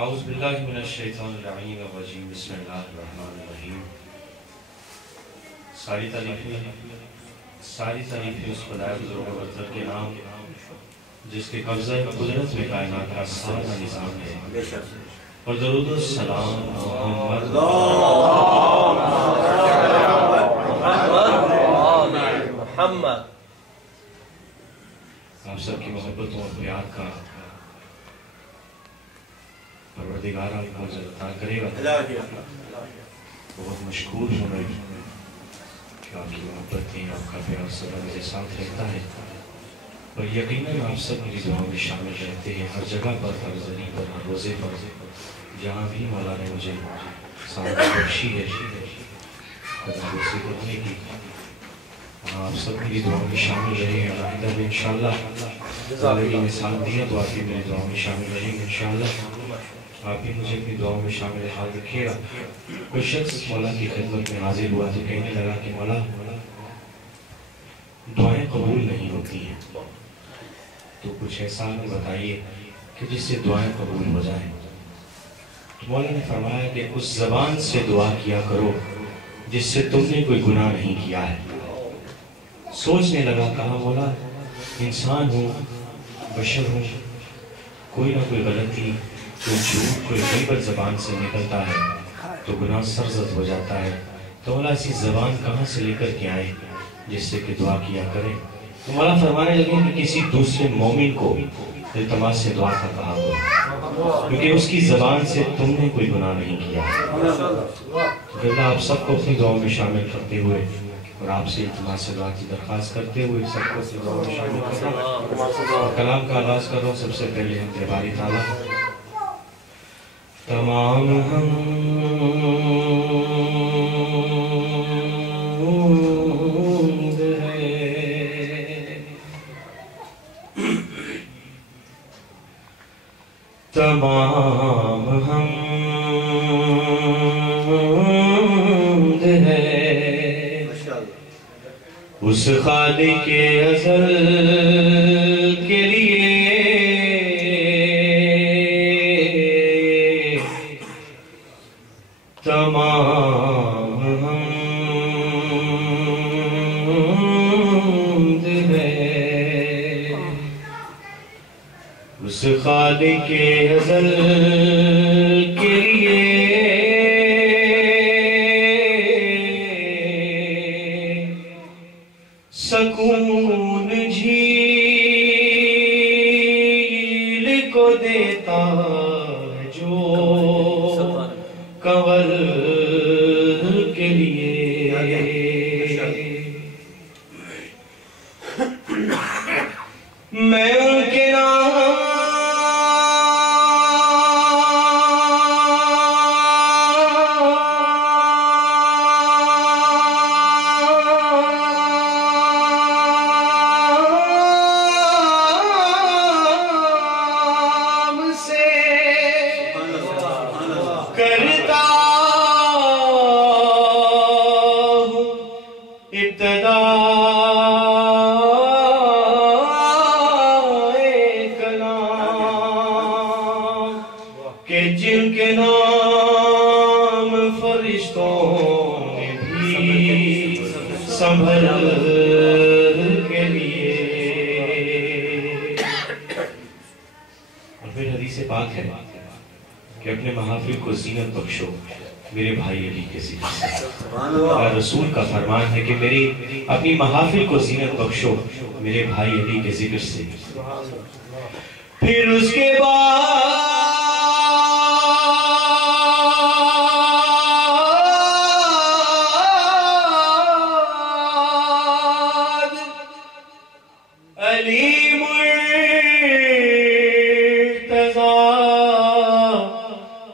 اعوذ باللہ من الشیطان الرجیم بسم اللہ الرحمن الرحیم۔ ساری تعریفیں اس خدائے بزرگ و برتر کے نام جس کے قبضہ قدرت میں کائنات کا سارا نظام ہے، اور درود و سلام محمد آپ سب کی محبتوں اور پیار کا پروردگار آپ کو عطا کرے گا۔ بہت مشکور ہوں میں کہ آپ کی محبتیں، آپ کا پیار سب میرے ساتھ رہتا ہے، اور یقیناً آپ سب میری دعاؤں میں شامل رہتے ہیں، ہر جگہ پر، ہر زمین پر، ہر روزے پر، جہاں بھی مولا نے مجھے سامنے بخشی ہے دوسری کرنے کی، آپ سب میری دعاؤں میں شامل رہے ہیں۔ آئندہ بھی انشاءاللہ زندگی میں ساتھ دیا تو آپ بھی میری دعاؤں میں شامل رہیں گے انشاءاللہ۔ آپ بھی مجھے اپنی دعاؤں میں شامل حال رکھیے گا۔ کوئی شخص مولا کی خدمت میں حاضر ہوا تو کہنے لگا کہ مولا دعائیں قبول نہیں ہوتی ہیں، تو کچھ ایسا ہمیں بتائیے کہ جس سے دعائیں قبول ہو جائیں۔ تو مولا نے فرمایا کہ اس زبان سے دعا کیا کرو جس سے تم نے کوئی گناہ نہیں کیا ہے۔ سوچنے لگا، کہا مولا انسان ہوں، بشر ہوں، کوئی نہ کوئی غلطی، کوئی جھوٹ، کوئی غیبت زبان سے نکلتا ہے تو گناہ سرزد ہو جاتا ہے، تو مولا ایسی زبان کہاں سے لے کر کے آئے جس سے کہ دعا کیا کرے؟ تو مولا فرمانے لگے کہ کسی دوسرے مومن کو التماس سے دعا کا کہا کرو، کیونکہ اس کی زبان سے تم نے کوئی گناہ نہیں کیا۔ تو اللہ آپ سب کو اپنی دعاؤں میں شامل کرتے ہوئے اور آپ سے التماس سے دعا کی درخواست کرتے ہوئے سب کو اپنی دعاؤں میں شامل کرتا ہوں اور کلام کا آغاز کر رہا ہوں۔ سب سے پہلے ہم باری تعالیٰ تمام تمام حمد ہے اس خالق ازل کے لیے تمام حمد ہے اس خالق ازل کے لیے سکون جھیل کو دیتا ہے جو کنول کے لیے میں ان کے کرتا ہوں ابتدا کلام کہ جن کے نام فرشتوں نے بھی سنبھل کے لیے۔ اور پھر حدیث پاک ہے کہ اپنے محافل کو زینت بخشو میرے بھائی علی کے ذکر سے۔ رسول کا فرمان ہے کہ میری اپنی محافل کو زینت بخشو میرے بھائی علی کے ذکر سے۔ پھر اس کے بعد علی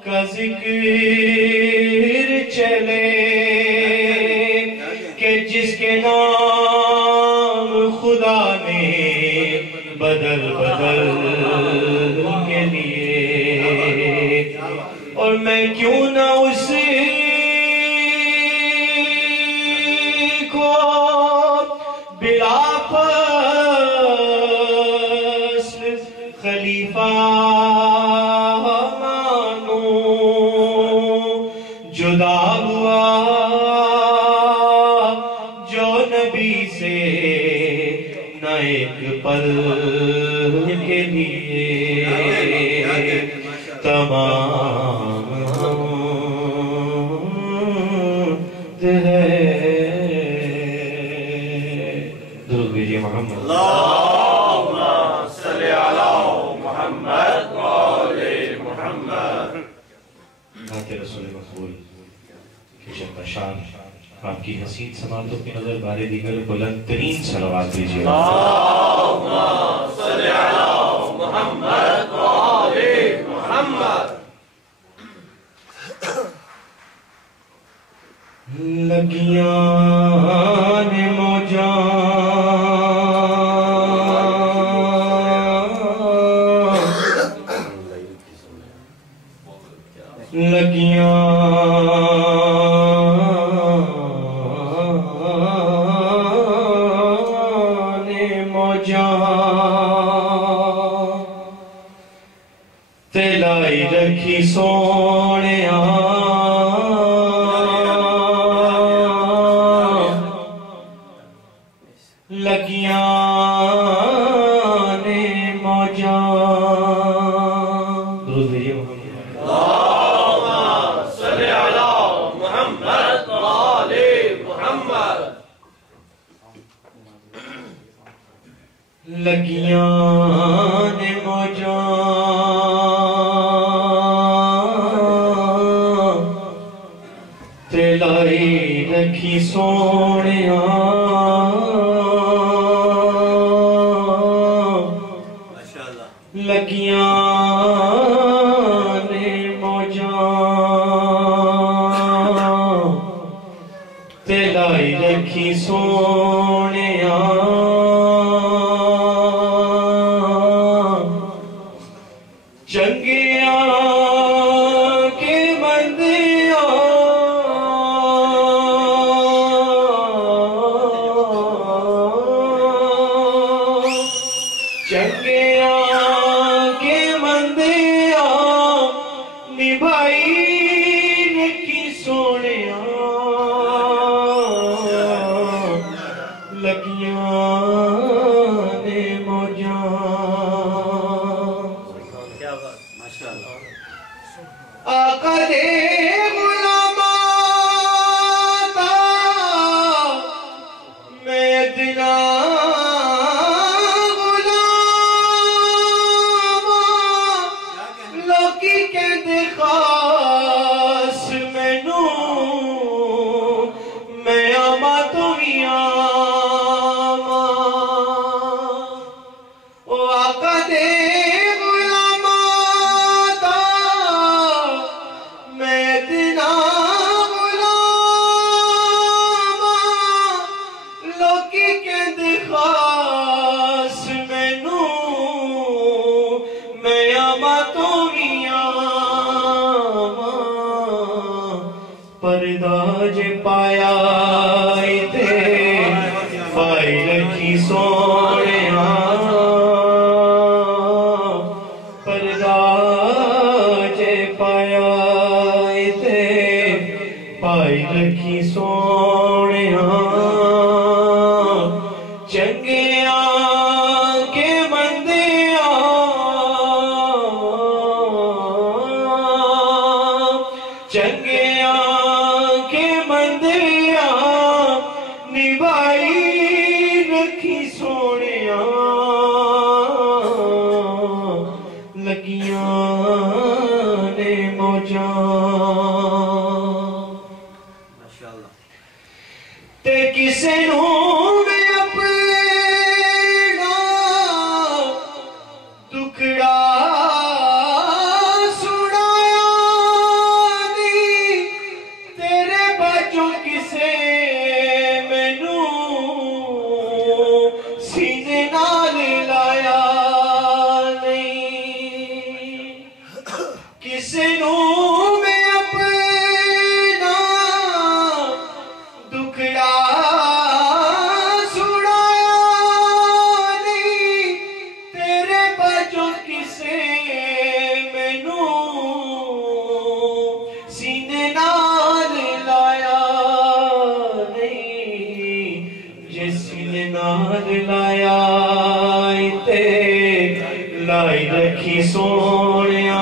کا ذکر چلے کہ جس کے نام خدا نے بدل کے لیے، اور میں کیوں نہ اس کو بلا فصل خلیفہ مان نبی سے نہ ایک پل کے لیے تمام ہے. درود بھیجئے محمد. اللہم صلی علی محمد و آل محمد. نعت رسول مقبول شان شان آپ کی حسین سماعتوں کی نظر بارے دیگر بلند ترین صلوات دیجئے. اللہم صلی علی محمد و آل محمد. لگیاں نے موجاں لگیاں نے موجاں تے لائی رکھی سونیاں لگیاں نے موجاں. درود بھیجئے محمد. اللہم صلی علی محمد و آل محمد. لگیاں نے موجاں تے لائی رکھی سونیاں لگیاں نے موجاں تے لائی رکھی سونیاں چنگیاں کے بندیاں چنگیاں کے بندیاں نبھائی رکھی سونیاں لگیاں نے موجاں. آقا دے غلاماں دا میں اتنا غلام لوکی کہندے خاص مینوں میں آما تو ہی آما. او آقا دے پردہ جے پایا تے پائی رکھی سونیاں پردہ جے پایا تے پائی رکھی سونیاں چنگیاں کے بندیاں چنگیاں کے بندیاں نبھائی رکھی سونیاں لگیاں نے موجاں تے کسے نوں میں اپنے کے سینے نال لایا تے لائی رکھی سونیا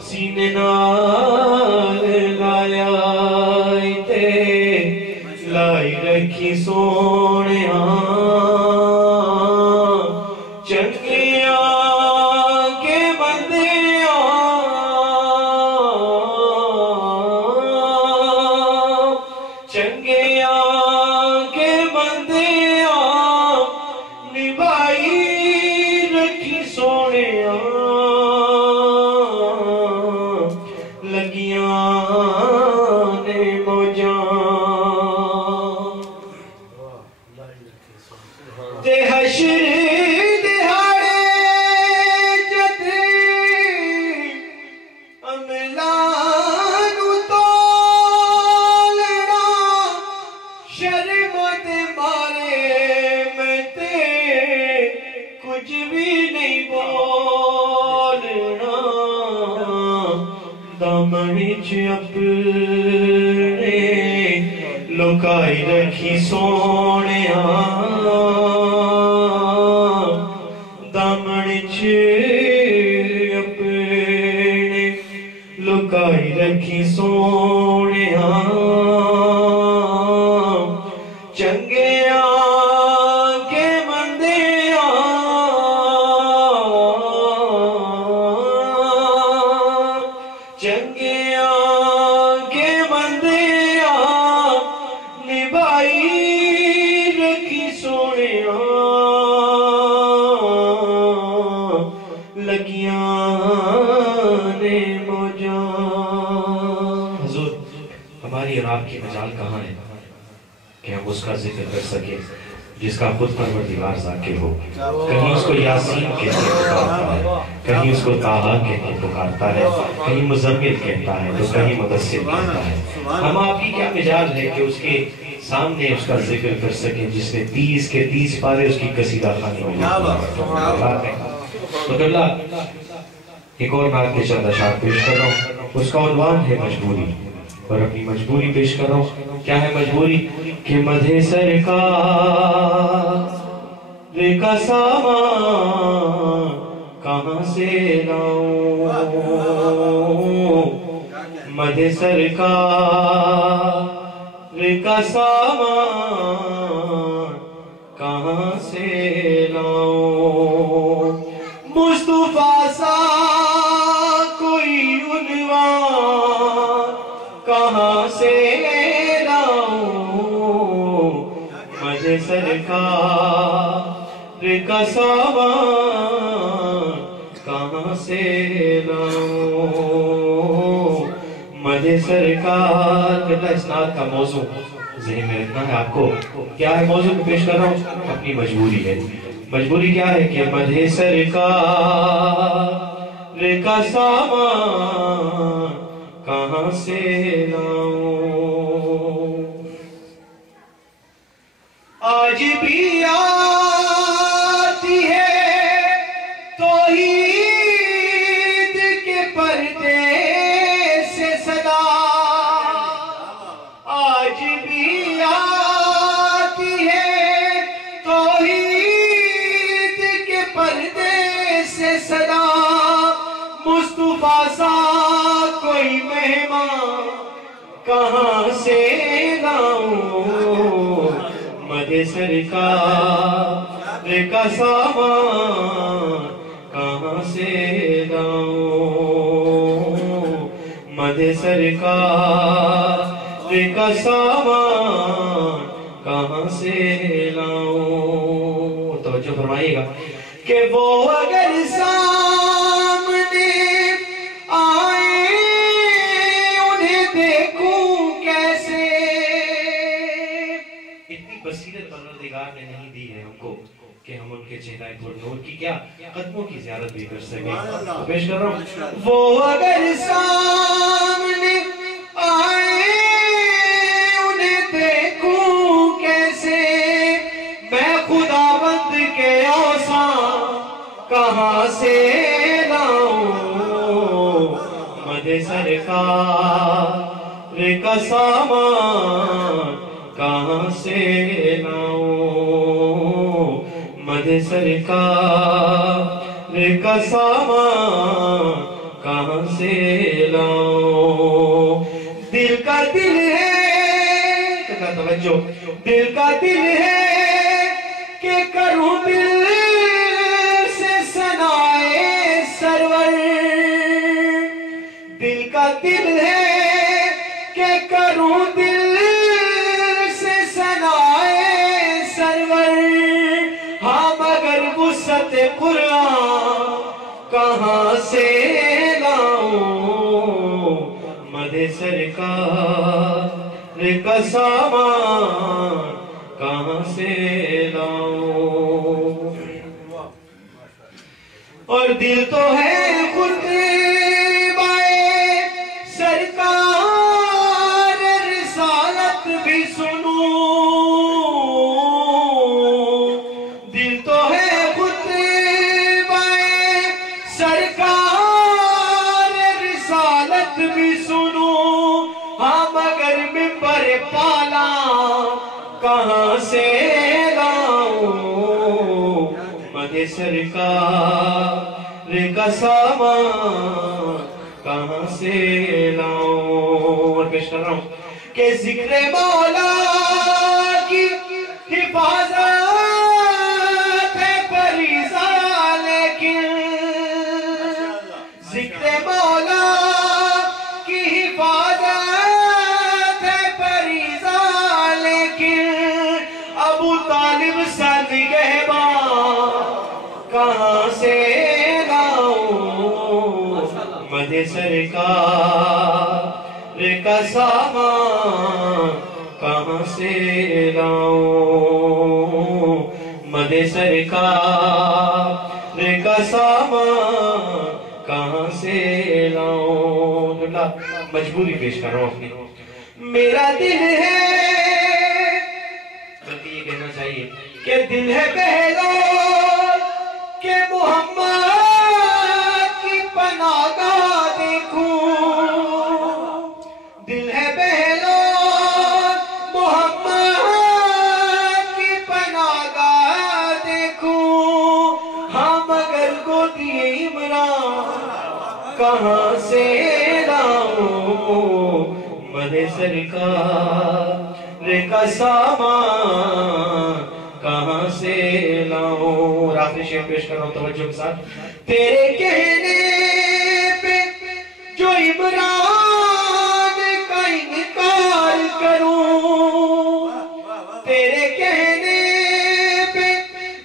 سینے نال لایا تے لائی رکھی سونیا لکائی رکھی سونیا دامن چ اپنے لکائی رکھی سونیا چنگیا کے بندیا چنگیا آپ کی مجال کہاں ہے کہ ہم اس کا ذکر کر سکیں جس کا خود پروردگار ذاکر ہو کہیں اس کو یاسین کہہ کے پکارتا ہے کہیں اس کو طٰہٰ کہہ کے پکارتا ہے کہیں مزمل کہتا ہے تو کہیں مدثر کہتا ہے ہم آپ کی کیا مجال ہے کہ اس کے سامنے اس کا ذکر کر سکیں جس نے 30 کے 30 پارے اس کی قصیدہ خانی میں تو قبلہ ایک اور نعت کے چند اشعار پیش کر رہا ہوں اس کا عنوان ہے مجبوری اور اپنی مجبوری پیش کر رہا ہوں کیا ہے مجبوری کہ مدح سرکار کا سامان کہاں سے لاؤں مدح سرکار کا سامان کہاں سے لاؤں مصطفیٰ سا کوئی عنوان کہاں سے لاؤں مدح سرکار کا سامان کہاں سے لاؤں مدح سرکار اس نعت کا موضوع ذہن میں رکھنا ہے آپ کو کیا ہے موضوع کو پیش کر رہا ہوں اپنی مجبوری ہے مجبوری کیا ہے کہ مدح سرکار کا سامان کہاں سے لاؤں آج بھی آتی ہے توحید کے پردے سے صدا آج بھی آتی ہے توحید کے پردے سے صدا مصطفیٰ سا کوئی مہمان کہاں سے لاؤں مدح سرکار کا سامان کہاں سے لاؤں مدح سرکار کا سامان کہاں سے لاؤں توجہ فرمائیے گا کہ وہ اگر سامنے آئے انہیں دیکھوں کیسے اتنی بصیرت پروردگار نے نہیں دی ہے ہم کو کہ ہم ان کے چہرہ پر نور کی کیا قدموں کی زیارت بھی کر سکیں پیش کر رہا ہوں وہ اگر سامنے آئے انہیں دیکھوں کیسے میں خداوند کے اوصاف کہاں سے لاؤں مدح سرکار کا سامان کہاں سے لاؤں مد سرکار کا سامان کہاں سے لاؤں دل کا دل ہے توجہ دل کا دل ہے کہ کروں دل سے ثنائے سرور دل کا دل ہے کہ کروں دل سے ثنائے سرور ہاں مگر وسعت قرآن کہاں سے لاؤں مد سرکار کا سامان کہاں سے لاؤں اور دل تو ہے خطبائے سرکار رسالت بھی سنوں دل تو ہے خطبائے سرکار رسالت بھی سنوں ہاں مگر ممبر پالا کہاں سے لاؤں مد سرکار کا سامان کہاں سے لاؤں اور پیش کر رہا ہوں کہ ذکر مولا کی حفاظت ہے فریضہ لیکن ذکر مولا کی حفاظت ہے فریضہ لیکن ابو طالب سا نگہبان کہاں سے لاؤں مد سرکار کا سامان کہاں سے لاؤں مد سرکار کا سامان کہاں سے لاؤں مجبوری پیش کر رہا ہوں اپنی میرا دل ہے بلکہ یہ کہنا چاہیے کہ دل ہے بہلول کہ محمد کی پناہ گاہ دیکھوں دل ہے بہلول محمد کی پناہ گاہ دیکھوں ہاں مگر گودی عمران کہاں سے لاؤں مد سرکار کا سامان کہاں سے لاؤں اور آخری شعر پیش کر رہا ہوں توجہ کے ساتھ تیرے کہنے پہ جو عمران کا انکار کروں تیرے کہنے پہ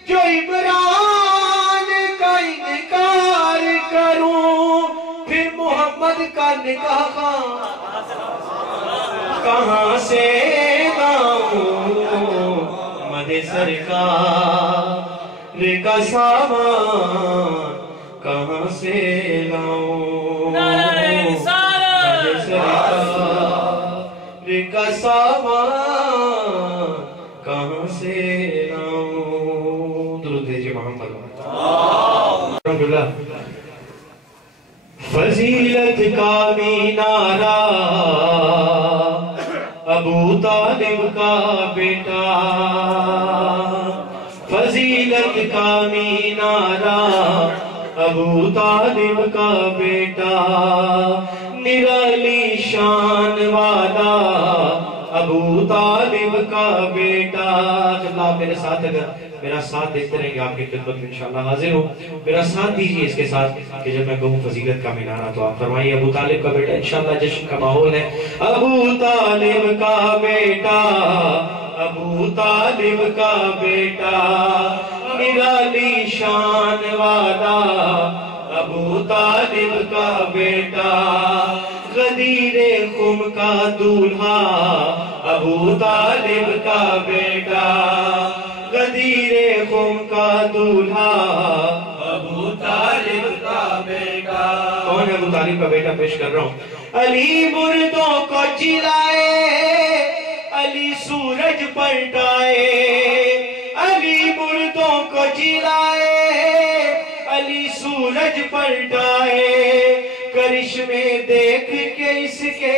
جو عمران کا انکار کروں پھر محمد کا نکاح کہاں سے لاؤں مد سرکار کا سامان کہاں سے لاؤں مد سرکار کا سامان کہاں سے لاؤں درود بھیجئے محمد الحمدللہ فضیلت کا مینارہ ابو طالب کا بیٹا فضیلت کا مینارہ ابو طالب کا بیٹا نرالی شان والا ابو طالب کا بیٹا جب آپ میرے ساتھ اگر میرا ساتھ دیکھتے رہیں گے آپ کی خدمت میں انشاءاللہ حاضر ہوں میرا ساتھ دیجئے اس کے ساتھ کہ جب میں کہوں فضیلت کا مینارہ تو آپ فرمائیے ابو طالب کا بیٹا انشاءاللہ جشن کا ماحول ہے ابو طالب کا بیٹا ابو طالب کا بیٹا نرالی شان والا ابو طالب کا بیٹا غدیر خم کا دولہا ابو طالب کا بیٹا غدیر خم کا دولہا ابو طالب کا بیٹا کون ہے ابو طالب کا بیٹا پیش کر رہا ہوں علی مردوں کو جلائے علی سورج پلٹائے علی مردوں کو جلائے علی سورج پلٹائے کرشمے دیکھ کے اس کے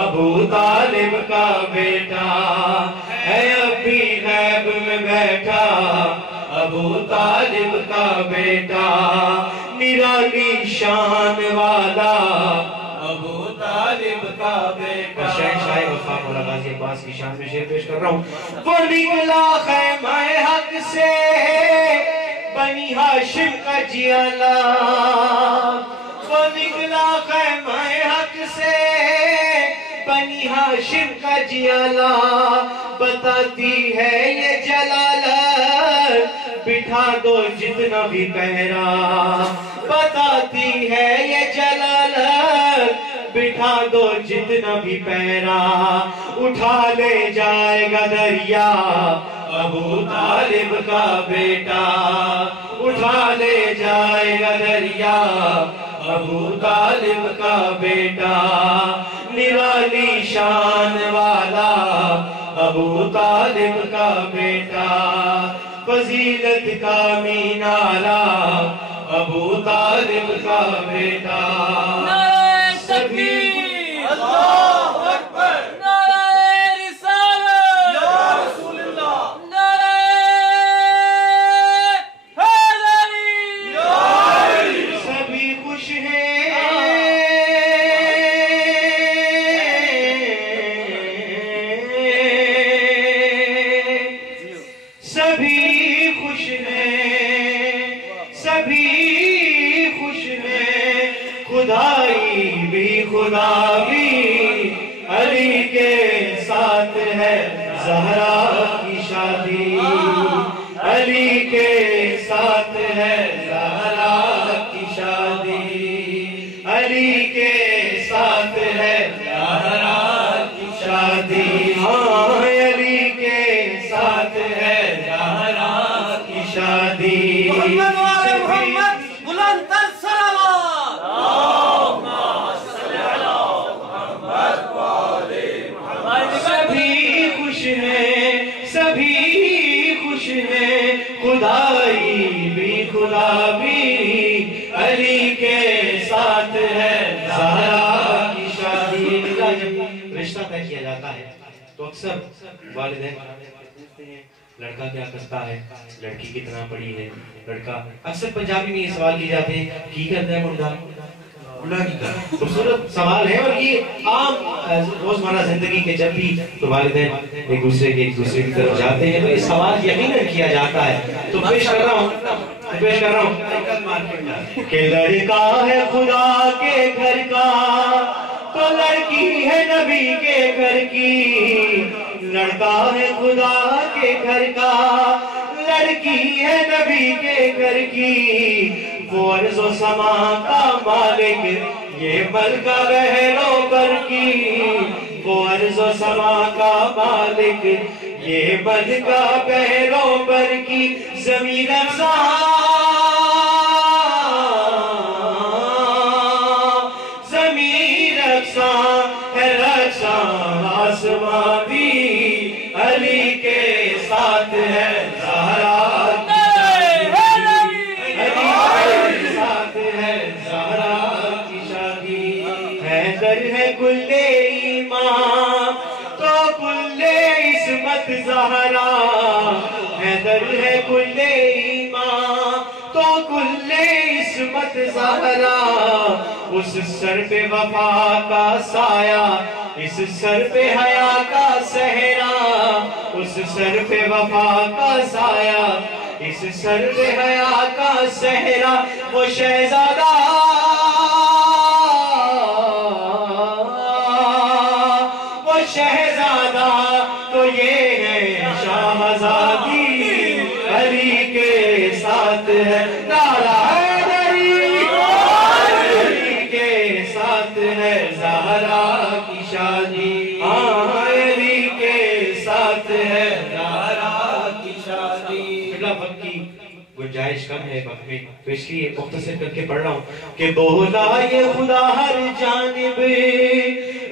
ابو طالب کا بیٹا ہے اب بھی غیب میں بیٹھا ابو طالب کا بیٹا نرالی شان والا ابو طالب کا بیٹا شاہ وفا مولا غازی عباس کی شان میں شعر پیش کر رہا ہوں وہ نکلا خیمہ حق سے بنی ہاشم کا جیالا وہ نکلا خیمہ حق سے بنی ہاشم کا جیالا بتاتی ہے یہ جلالت بٹھا دو جتنا بھی پہرا بتاتی ہے یہ جلالت بٹھا دو جتنا بھی پہرا اٹھا لے جائے گا دریا ابو طالب کا بیٹا اٹھا لے جائے گا دریا ابو طالب کا بیٹا نرالی شان والا ابو طالب کا بیٹا فضیلت کا مینارہ ابو طالب کا بیٹا نعرہ تکبیر اللہ اکبر نعرہ رسالت یا رسول اللہ نعرہ حیدری یا علی سبھی خوش ہیں سبھی خوش ہیں سبھی خوش ہیں خدائی بھی خدا بھی علی کے ساتھ ہے زہرا کی شادی علی کے ساتھ ہے زہرا کی شادی علی کے ساتھ ہے زہرا کی شادی ہاں علی کے ساتھ ہے زہرا کی شادی محمد وعلى محمد بلند الصلوات اللهم صل على محمد وعلى محمد سبھی خوش ہیں سبھی خوش ہیں خدائی بھی خدا بھی علی کے ساتھ ہے زہرا کی شادی جب رشتہ طے کیا جاتا ہے تو اکثر والدین پوچھتے ہیں لڑکا کیا کرتا ہے لڑکی کتنا پڑھی ہے لڑکا اکثر پنجابی میں یہ سوال کی جاتے ہیں کی کرتا ہے مردہ خوبصورت سوال ہے اور یہ عام روزمرہ زندگی کے جب بھی تو والدین ایک دوسرے کی طرف جاتے ہیں تو یہ سوال یقیناً کیا جاتا ہے تو پیش کر رہا ہوں کہ لڑکا ہے خدا کے گھر کا تو لڑکی ہے نبی کے گھر کی لڑکا ہے خدا کے گھر کا لڑکی ہے نبی کے گھر کی وہ عرض و سما کا مالک یہ ملکہ بہروں پر کی وہ عرض و سما کا مالک یہ ملکہ بہروں پر کی زمین افسان زمین افسان ہے رکشان آسمان بھی علی کے ساتھ ہے زہرا کل ایمان تو کل عصمت زہرا حیدر ہے کل ایمان تو کل عصمت زہرا اس سر پہ وفا کا سایہ اس سر پہ حیا کا صحرا اس سر پہ وفا کا سایہ اس سر پہ حیا کا صحرا وہ شہزادہ شہزادہ تو یہ ہے شاہزادی علی کے ساتھ ہے نعرہ حیدری علی کے ساتھ ہے زہرا کی شادی علی کے ساتھ ہے زہرا کی شادی وقت کی گنجائش کم ہے وقت میں تو اس لیے مختصر کر کے پڑھ رہا ہوں کہ بولا یہ خدا ہر جانب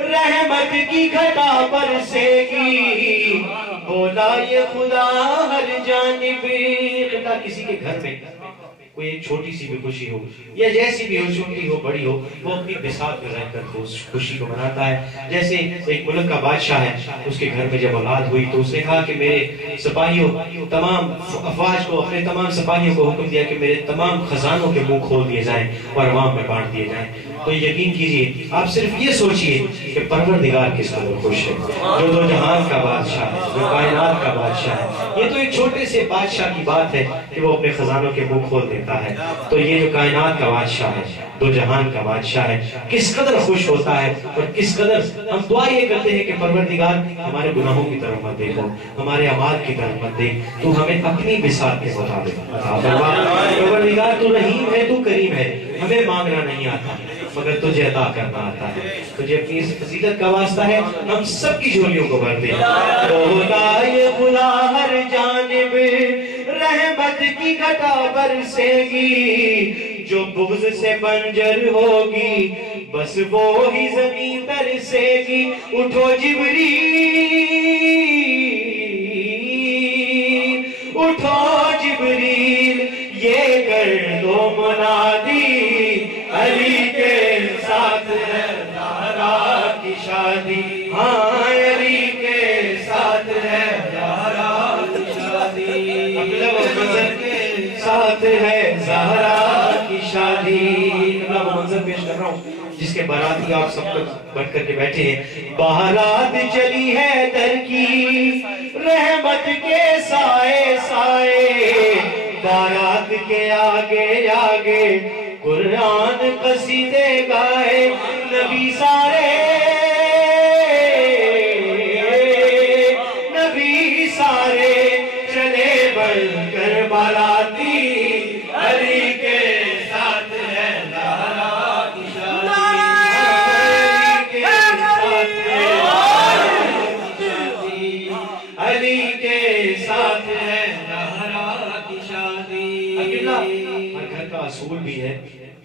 رحمت کی گھٹا برسے گی بولا یہ خدا ہر جانب خطا کسی کے گھر میں کوئی ایک چھوٹی سی بھی خوشی ہو یا جیسی بھی ہو، چھوٹی ہو بڑی ہو، وہ اپنی بساط میں رہ کر اس خوشی کو مناتا ہے۔ جیسے ایک ملک کا بادشاہ ہے، اس کے گھر میں جب اولاد ہوئی تو اس نے کہا کہ میرے سپاہیوں، تمام افواج کو، اپنے تمام سپاہیوں کو حکم دیا کہ میرے تمام خزانوں کے منہ کھول دیے جائیں اور عوام میں بانٹ دیے جائیں۔ تو یقین کیجئے، آپ صرف یہ سوچئے کہ پروردگار کس قدر خوش ہے، جو دو جہان کا بادشاہ ہے، جو کائنات کا بادشاہ ہے۔ یہ تو ایک چھوٹے سے بادشاہ کی بات ہے کہ وہ اپنے خزانوں کے منہ کھول دیتا ہے، تو یہ جو کائنات کا بادشاہ ہے، دو جہان کا بادشاہ ہے، کس قدر خوش ہوتا ہے اور کس قدر ہم دعا یہ کرتے ہیں کہ پروردگار ہمارے گناہوں کی طرف مت دیکھو، ہمارے اعمال کی طرف مت دیکھ، تو ہمیں اپنی بساط کے مطابق عطا فرما۔ پروردگار تو رحیم ہے، تو کریم ہے، ہمیں مانگنا نہیں آتا مگر تجھے عطا کرنا آتا ہے۔ تجھے اپنی اس فضیلت کا واسطہ ہے، ہم سب کی جھولیوں کو بھر دے۔ خدا یہ خدا ہر جانب رحمت کی گھٹا برسے گی، جو بغض سے بنجر ہوگی بس وہی زمین ترسے گی۔ اٹھو جبریل، اٹھو جبریل، یہ کر دو منادی، علی کے ساتھ ہے زہرا کی شادی۔ ہاں علی کے ساتھ ہے زہرا کی شادی، منظر کے ساتھ ہے زہرا کی شادی۔ میں وہ منظر پیش کر رہا ہوں جس کے باراتی آپ سب تک بن کر کے بیٹھے ہیں۔ بارات چلی ہے در کی رحمت کے سائے سائے، بارات کے آگے آگے قرآن قصیدے گائے، نبی سارے چلے بڑھ کر باراتی، علی کے ساتھ ہے زہرا کی شادی، علی کے ساتھ ہے زہرا کی شادی۔ ہر گھر کا اصول بھی ہے،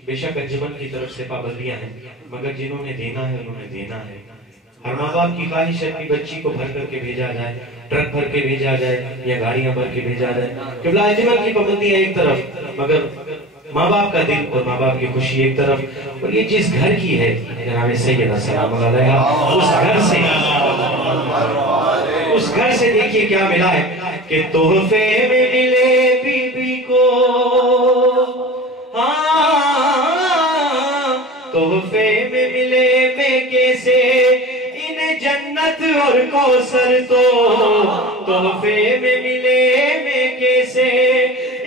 بے شک انجمن کی طرف سے پابندیاں ہیں، مگر جنہوں نے دینا ہے انہوں نے دینا ہے۔ ہر ماں باپ کی خواہش ہے کہ بچی کو بھر کر کے بھیجا جائے، ٹرک بھر کے بھیجا جائے یا گاڑیاں بھر کے بھیجا جائے۔ قبلہ انجمن کی پابندیاں ایک طرف، مگر ماں باپ کا دل اور ماں باپ کی خوشی ایک طرف۔ اور یہ جس گھر کی ہے جناب سیدہ سلام علیہ، اس گھر سے دیکھیے کیا ملا ہے کہ تحفے میں ملے بی بی کو، تحفے میں ملے میکے سے انہیں جنت اور کوثر، تو تحفے میں ملے میکے سے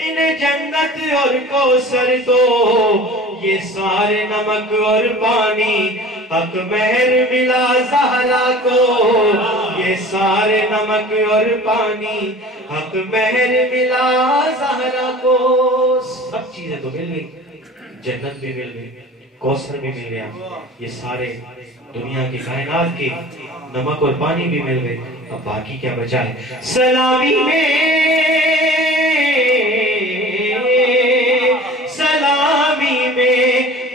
انہیں جنت اور کوثر، تو یہ سارے نمک اور پانی حق مہر ملا زہرا کو، یہ سارے نمک اور پانی حق مہر ملا زہرا کو۔ سب چیزیں تو مل گئی، جنت بھی مل گئی، کوثر بھی مل گیا، یہ سارے دنیا کی کائنات کے نمک اور پانی بھی مل گئے، اب باقی کیا بچا ہے؟ سلامی میں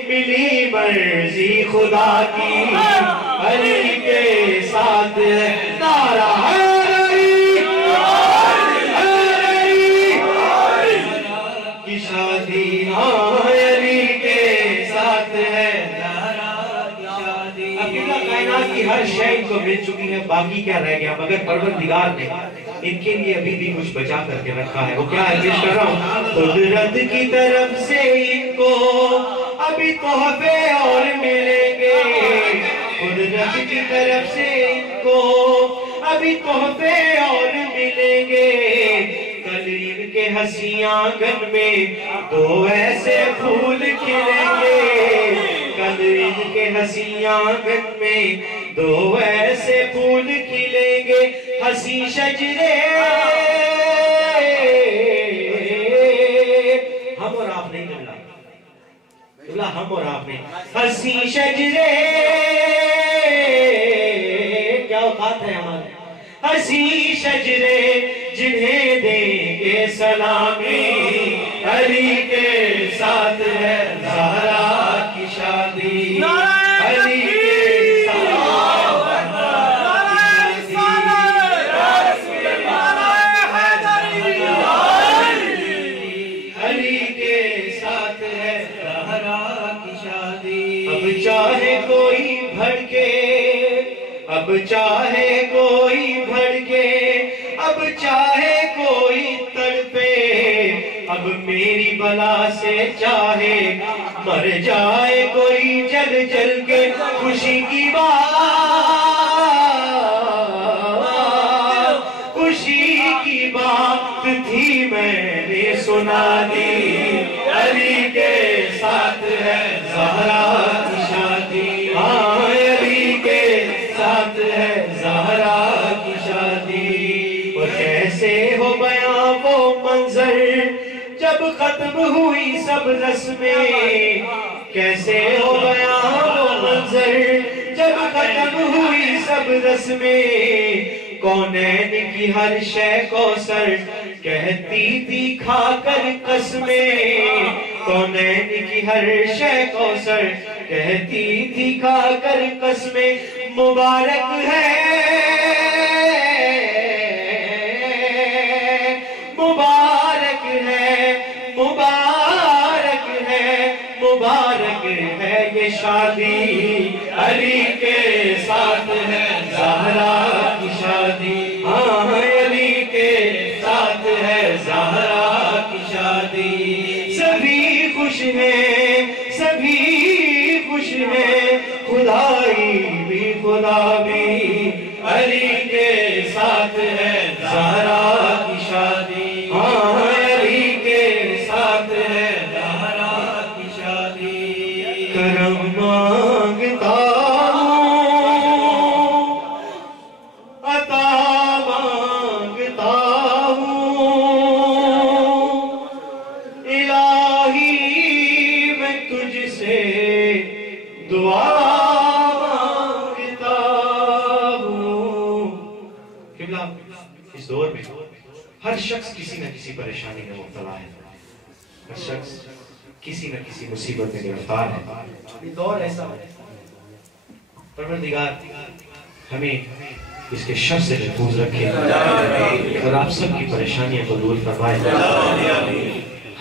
ملی مرضی خدا کی، علی کے ساتھ ہے نعرہ کی شادی، ہاں علی کے ساتھ ہے کی شادی۔ کائنات کی ہر شے ان کو مل چکی ہے، باقی کیا رہ گیا؟ مگر پروردگار نے ان کے لیے ابھی بھی کچھ بچا کر کے رکھا ہے۔ وہ کیا ہے؟ پیش کر رہا ہوں۔ قدرت کی طرف سے ان کو ابھی تحفے اور ملیں گے، قدرت کی طرف سے ان کو ابھی تحفے اور ملیں گے، کل ان کے حسین آنگن میں دو ایسے پھول کھلیں گے، کل ان کے حسین آنگن میں دو ایسے پھول کھلیں گے، حسین شجرے ہم اور آپ نہیں ملنا، ہم اور آپ نے حسین شجرے، کیا اوقات ہے ہمارے؟ حسین شجرے جنہیں دیں گے سلامی، علی کے ساتھ ہے زہرا کی شادی، علی کے ساتھ علی کے اب چاہے کوئی بھڑکے اب چاہے کوئی تڑپے اب میری بلا سے چاہے مر جائے کوئی جل جل کے خوشی کی بات تھی میں نے سنا دی علی کے ساتھ ہے زہرا کی شادی ہاں علی کے ساتھ ہے زہرا کی شادی اور کیسے ہو بیاں وہ منظر جب ختم ہوئی سب رسمیں کیسے ہو بیاں وہ منظر جب ختم ہوئی سب رسمیں کونین کی ہر شے کوثر کہتی تھی کھا کر قسمیں کونین کی ہر شے کوثر کہتی تھی کھا کر قسمیں مبارک ہے مبارک ہے مبارک ہے مبارک ہے یہ شادی علی کے ساتھ ہے زہرا کی شادی ہاں علی کے ساتھ ہے زہرا کی شادی سبھی خوش ہیں سبھی خوش ہیں خدائی بھی خدا بھی علی کے ساتھ ہے زہرا کی شادی ہاں علی کے ساتھ ہے زہرا کی شادی کرم مانگتا اس دور میں ہر شخص کسی نہ کسی پریشانی میں مبتلا ہے ہر شخص کسی نہ کسی مصیبت میں گرفتار ہے یہ دور ایسا ہے پروردگار ہمیں اس کے شر سے محفوظ رکھے اور آپ سب کی پریشانیاں کو دور فرمائے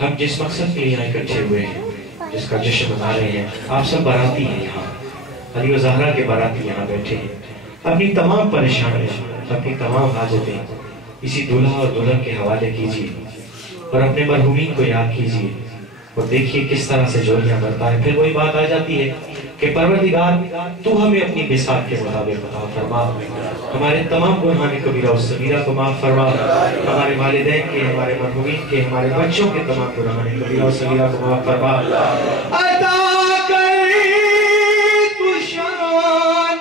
ہم جس مقصد کے لیے یہاں اکٹھے ہوئے ہیں جس کا جشن منا رہے ہیں آپ سب باراتی ہیں یہاں علی و زہرا کے باراتی یہاں بیٹھے ہیں اپنی تمام پریشانیاں اپنی تمام حاجتیں اسی دلہا اور دلہن کے حوالے کیجیے اور اپنے مرحومین کو یاد کیجیے اور دیکھیے کس طرح سے جوڑیاں بڑھتا ہے پھر وہی بات آ جاتی ہے کہ پروردگار تو ہمیں اپنی بساط کے مطابق عطا فرما ہمارے تمام گناہ کبیرہ و صغیرہ کو معاف فرما ہمارے والدین کے ہمارے مرحومین کے ہمارے بچوں کے تمام گناہ کبیرہ و صغیرہ کو معاف فرما عطا کر تو شان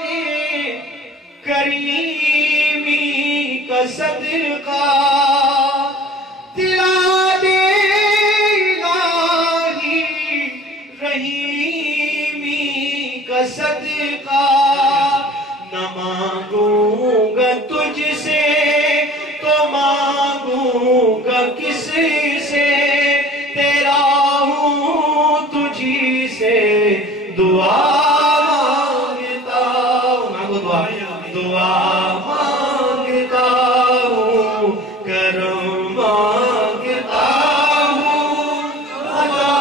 کریمی کا صدقہ دلا دے الہی رحیمی کا صدقہ نہ مانگوں گا تجھ سے تو مانگوں گا کس سے تیرا ہوں تجھی سے دعا مانگتا ہوں مانگو دعا مانگتا ہوں کرم مانگتا ہوں عطا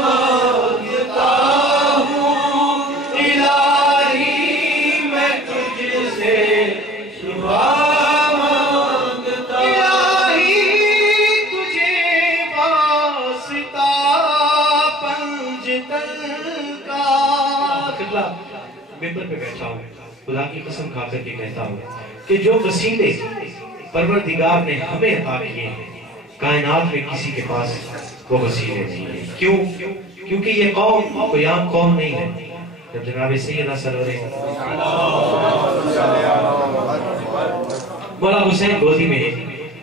مانگتا ہوں الہی میں تجھ سے دعا مانگتا الہی تجھے واسطہ پنجتن کا ممبر پہ بیٹھا ہوں خدا کی قسم کھا کر کے کہتا ہوں کہ جو وسیلے پروردگار نے ہمیں عطا کیے ہیں کائنات میں کسی کے پاس وہ وسیلے نہیں ہیں کیوں؟ کیونکہ یہ قوم کوئی عام قوم نہیں ہے جب جناب سیدہ سرور مولا حسین گودی میں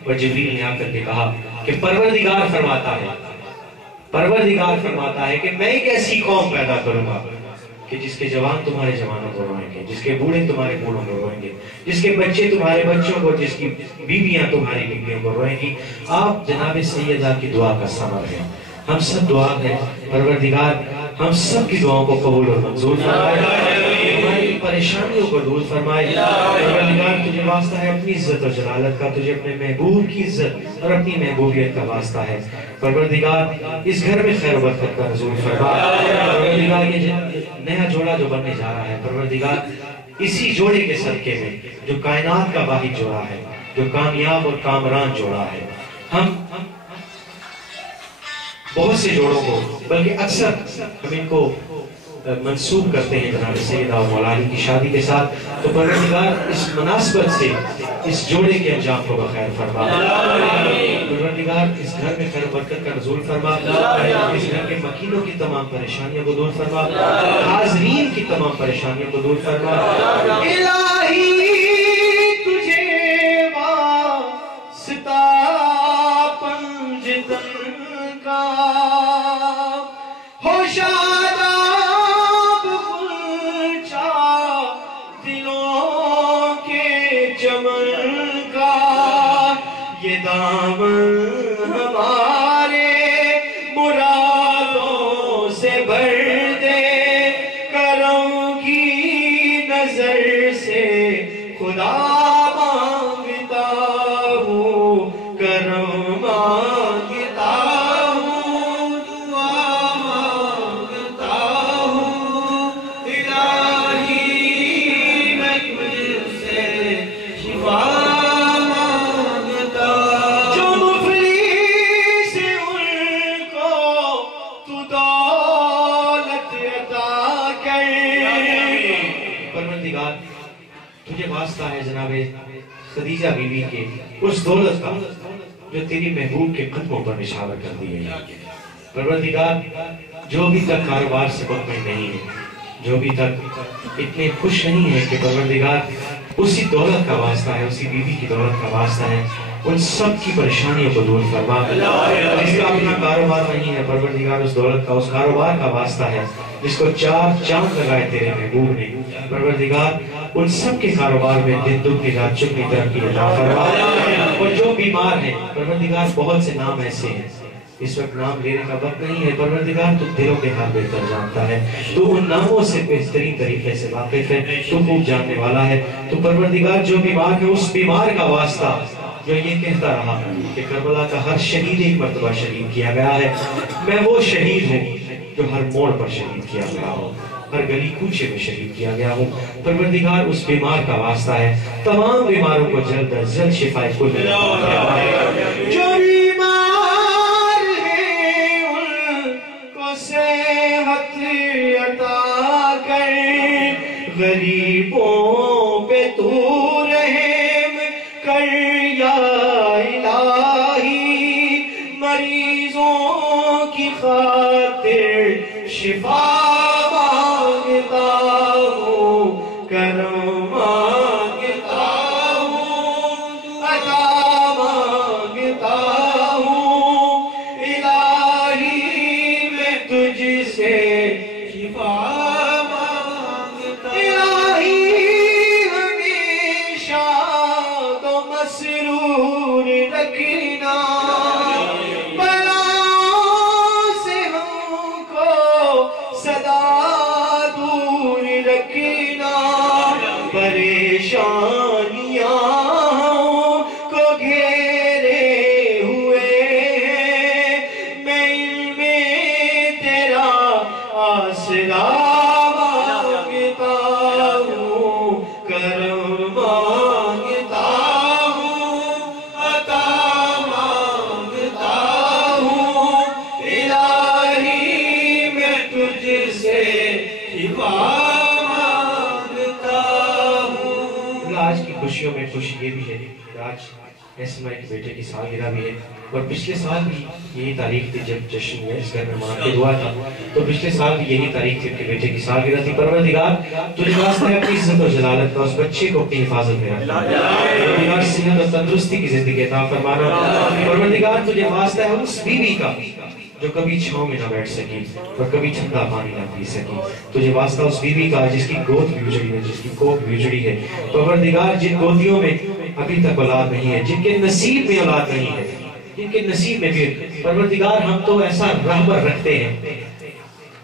اور جبریل نے آ کر کے کہا کہ پروردگار فرماتا ہے کہ میں ایک ایسی قوم پیدا کروں گا کہ جس کے جوان تمہارے جوانوں کو روئیں گے جس کے بوڑھے تمہارے بوڑھوں کو روئیں گے جس کے بچے تمہارے بچوں کو جس کی بیویاں تمہاری بیویوں کو روئیں گی آپ جناب سیدہ کی دعا کا ثمر ہیں ہم سب دعا ہے پروردگار ہم سب کی دعاؤں کو قبول اور منظور فرمائے ہماری پریشانیوں کو دور فرمائے پروردگار تجھے واسطہ ہے اپنی عزت اور جلالت کا تجھے اپنے محبوب کی عزت اور اپنی محبوبیت کا واسطہ ہے پروردگار اس گھر میں خیر و برکت کا نزول فرما پروردگار یہ نیا جوڑا جو بننے جا رہا ہے پروردگار اسی جوڑے کے صدقے میں جو کائنات کا واحد جوڑا ہے، جو کامیاب اور کامران جوڑا ہے، ہم بہت سے جوڑوں کو، بلکہ اکثر ہم ان کو منسوب کرتے ہیں جناب سیدہ اور مولا علی کی شادی کے ساتھ، تو پروردگار اس مناسبت سے اس جوڑے کے انجام کو بخیر فرما، پروردگار اس گھر میں خیر و برکت کا نزول فرما، اس گھر کے مکینوں کی تمام پریشانیوں کو دور فرما، حاضرین کی تمام پریشانیوں کو دور فرما۔ الہی تجھے واسطہ پنجتن کا ہو شاداب غلچہ دلوں کے چمن کا، یہ دامن ہمارے مرادوں سے بھر دے، کرم کی نظر سے خدا مانگتا ہوں، کرم مانگتا ہوں، دعا مانگتا ہوں، الہی میں تجھ سے شفا مانگتا ہوں، جو مفلس ان کو تو دولت عطا کر، پروردگار تجھے واسطہ ہے جناب خدیجہ بیوی کے اس دولت کا جو تیری محبوب کے قدموں پر نشاور کر دی ہے۔ پروردگار جو بھی تک کاروبار سے مطمئن نہیں ہے، جو بھی تک اتنے خوش نہیں ہے کہ پروردگار اسی دولت کا واسطہ ہے، اسی بیوی کی دولت کا واسطہ ہے، ان سب کی پریشانیوں کو دور فرما۔ جس کا اپنا کاروبار نہیں ہے پروردگار اس دولت کا، اس کاروبار کا واسطہ ہے، جس کو 4 چاند لگائے تیرے محبوب نے، پروردگار ان سب کے کاروبار میں دن دگنی رات چگنی ترقی عطا فرما۔ اور جو بیمار ہیں پروردگار بہت سے نام ایسے ہیں، اس وقت نام لینے کا وقت نہیں ہے، پروردگار تو دلوں کے حال بہتر جانتا ہے، تو ان ناموں سے بہترین طریقے سے واقف ہے، تو خوب جاننے والا ہے، تو پروردگار جو بیمار ہے اس بیمار کا واسطہ جو یہ کہتا رہا کہ کربلا کا ہر شہید ایک مرتبہ شہید کیا گیا ہے، میں وہ شہید ہوں جو ہر موڑ پر شہید کیا گیا ہوں، ہر گلی کوچے میں شہید کیا گیا ہوں، پروردگار اس بیمار کا واسطہ ہے، تمام بیماروں کو جلد از جلد شفا کل جو بیمار ہیں ان کو صحت عطا کر، غریبوں پہ تو رحم کر یا الہی، مریضوں کی خاطر شفا مانگتا ہوں، کرم مانگتا ہوں، عطا مانگتا ہوں، الہی میں تجھ سے شفا مانگتا ہوں، الہی ہمیشہ تو مسرور رکھنا، پریشانیاں کو گھیرے ہوئے ہیں، میں ان میں تیرا آسرا مانگتا ہوں، کرم مانگتا ہوں، عطا مانگتا ہوں، الہی میں تجھ سے شفا۔ آج کی خوشیوں میں خوشی یہ بھی ہے کہ آج ایسے مائی کے بیٹے کی سالگرہ بھی ہے، اور پچھلے سال بھی یہی تاریخ تھی جب جشن میں اس گھر میں منعقد ہوا تھا، تو پچھلے سال بھی یہی تاریخ تھی ان کے بیٹے کی سالگرہ تھی۔ پروردگار تجھے واسطہ ہے اپنی عزت و جلالت کا اس بچے کو اپنی حفاظت میں رکھنا، پروردگار صحت و تندرستی کی زندگی عطا فرمانا، پروردگار تجھے واسطہ ہے اس بیوی کا جو کبھی چھاؤں میں نہ بیٹھ سکی اور کبھی ٹھنڈا پانی نہ پی سکی، تجھے واسطہ اس بیوی کا جس کی گود بھی اجڑی ہے، جس کی کوکھ بھی اجڑی ہے، پروردگار جن گودیوں میں ابھی تک اولاد نہیں ہے، جن کے نصیب میں اولاد نہیں ہے، جن کے نصیب میں بھی، پروردگار ہم تو ایسا رہبر رکھتے ہیں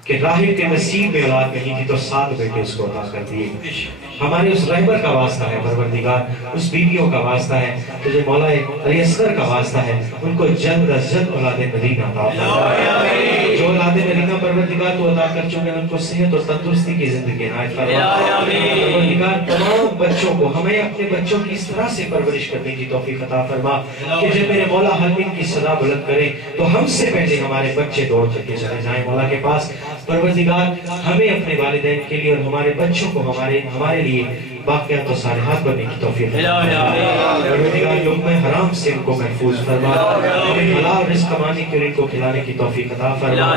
کہ راہب کے نصیب میں اولاد نہیں تھی تو 7 بیٹے اس کو عطا کر دیے. ہمارے اس رہبر کا واسطہ ہے پروردگار، اس بیویوں کا واسطہ ہے، تجھے مولا علی اصغر کا واسطہ ہے، ان کو جلد از جلد اولاد مدینہ عطا فرما. جو اولاد مدینہ پروردگار تو عطا کر چکے ہیں ان کو صحت اور تندرستی کی زندگی عنایت فرما. پروردگار تمام بچوں کو، ہمیں اپنے بچوں کی اس طرح سے پرورش کرنے کی توفیق عطا فرما کہ جب میرے مولا حلیم کی صدا بلند کریں تو ہم سے پہلے ہمارے بچے دوڑ کر کے چلے جائیں مولا کے پاس. پروردگار ہمیں اپنے والدین کے لیے اور ہمارے بچوں کو ہمارے لیے باقیات و صالحات بننے کی توفیق عطا فرما. پروردگار لقمہ حرام سے ان کو محفوظ فرما، ہمیں حلال رزق کمانے کے اور ان کو کھلانے کی توفیق عطا فرما.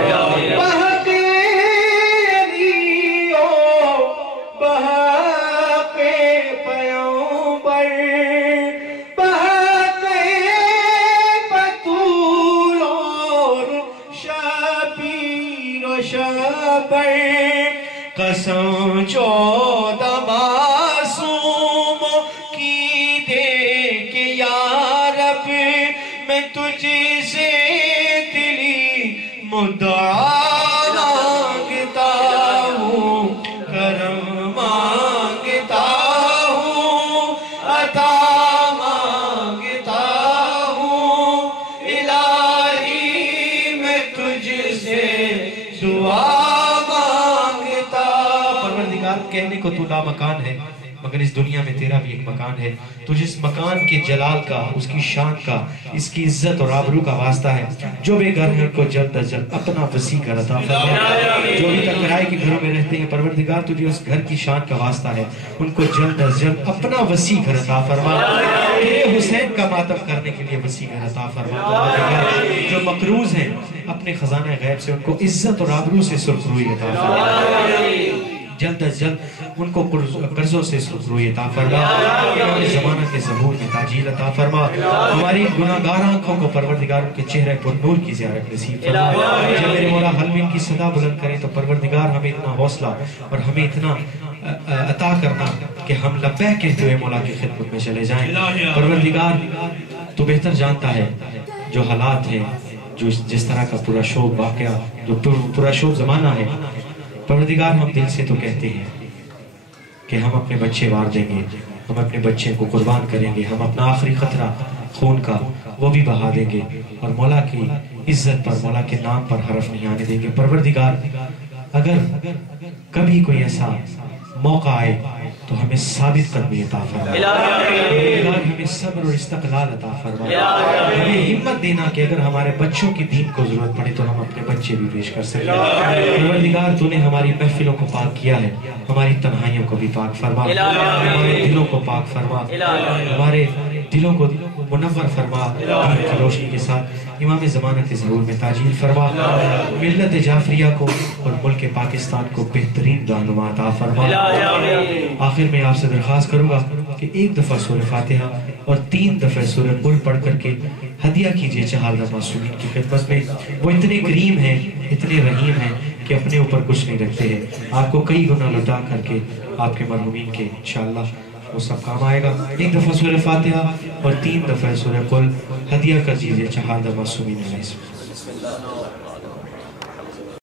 قسم 14 معصوم کی دے کہ یا رب میں تجھ سے دلی مدعا مانگتا ہوں، کرم مانگتا ہوں، عطا مانگتا ہوں، الہی میں تجھ سے دعا. کہنے کو تو لا مکان ہے مگر اس دنیا میں تیرا بھی ایک مکان ہے. تو جس مکان کے جلال کا، اس کی شان کا، اس کی عزت اور آبرو کا واسطہ ہے، جو بے گھر ہیں ان کو جلد از جلد اپنا وسیع کر عطا فرما. جو بھی تک کرائے کے گھروں میں رہتے ہیں پروردگار تجھے اس گھر کی شان کا واسطہ ہے، ان کو جلد از جلد اپنا وسیع کر عطا فرما. تیرے حسین کا ماتم کرنے کے لیے وسیع کر عطا فرما. پروردگار جو مقروض ہیں اپنے خزانہ غیب سے ان کو عزت اور آبرو سے سرخروئی عطا فرما. جلد از جلد ان کو قرضوں سے سرخروئی عطا فرما. امام زمانہ کے ظہور میں تاجیل عطا فرما. ہماری گناہگار آنکھوں کو پروردگار ان کے چہرے پر نور کی زیارت نصیب فرما. جب میرے مولا حلیم کی صدا بلند کریں تو پروردگار ہمیں اتنا حوصلہ اور ہمیں اتنا عطا کرنا کہ ہم لبیک کہتے ہوئے مولا کی خدمت میں چلے جائیں. پروردگار تو بہتر جانتا ہے جو حالات ہیں، جو جس طرح کا پورا شوق واقعہ، جو پورا شوق زمانہ ہے. پروردگار ہم دل سے تو کہتے ہیں کہ ہم اپنے بچے وار دیں گے، ہم اپنے بچے کو قربان کریں گے، ہم اپنا آخری قطرہ خون کا وہ بھی بہا دیں گے اور مولا کی عزت پر، مولا کے نام پر حرف نہیں آنے دیں گے. پروردگار اگر کبھی کوئی ایسا موقع آئے تو ہمیں ثابت قدمی عطا فرما. پروردگار ہمیں صبر اور استقلال عطا فرما. ہمیں ہمت دینا کہ اگر ہمارے بچوں کی دین کو ضرورت پڑے تو ہم اپنے بچے بھی پیش کر سکیں. پروردگار تو نے ہماری محفلوں کو پاک کیا ہے، ہماری تنہائیوں کو بھی پاک فرما، ہمارے دلوں کو پاک فرما، ہمارے دلوں کو منور فرما دین کی روشنی کے ساتھ. امام زمانہ کے ظہور میں تاجیل فرما. ملت جعفریہ کو اور ملک پاکستان کو بہترین رہنما عطا فرما. آخر میں آپ سے درخواست کروں گا کہ ایک دفعہ سورہ فاتحہ اور 3 دفعہ سورہ قل پڑھ کر کے ہدیہ کیجئے چہارہ معصومین کی خدمت میں. وہ اتنے کریم ہیں، اتنے رحیم ہیں کہ اپنے اوپر کچھ نہیں رکھتے ہیں. آپ کو کئی گناہ لٹا کر کے آپ کے مرحومین کے انشاءاللہ وہ سب کام آئے گا. ایک دفعہ سورہ فاتحہ اور 3 دفعہ سورہ قل ہدیہ کر دیجئے چہارہ معصومین علیہ السلام.